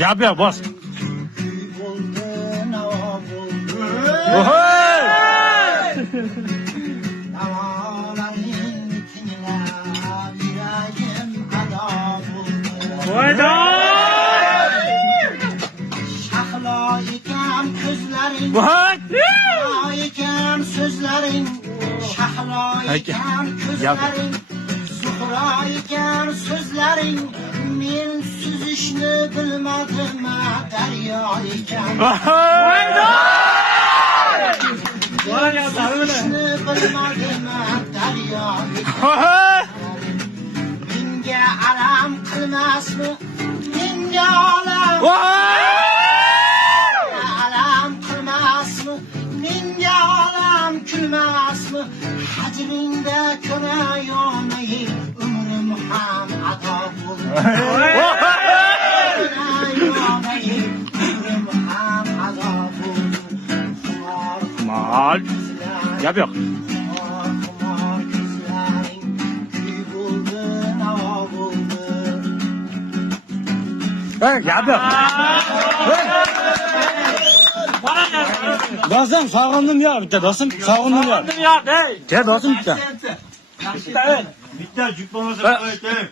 Gap yo'q, bos. Ekan so'zlaring, shahlo ekan ko'zlaring, zuhro ekan so'zlaring, men suzishni bilmadim, daryo ekan. Suzishni bilmadim, daryo ekan. Menga alam qilmasmi? Menga alam qilmasmi? Menga olam kulmasmi? Hajringda ko'ra yonay, umrim ham ado bo'ldi. Umrim ham ado bo'ldi. Mal. Gap yo'q. Xumor ko'zlaring, kuy bo'ldi, navo bo'ldi. Gap yo'q. Do'stim, sog'indim yo'q, bitta do'stim, sog'indim yo'q. Sog'indim yo'q, ey. Ke do'stim bitta. Bitta juk bo'lmasa qo'ying.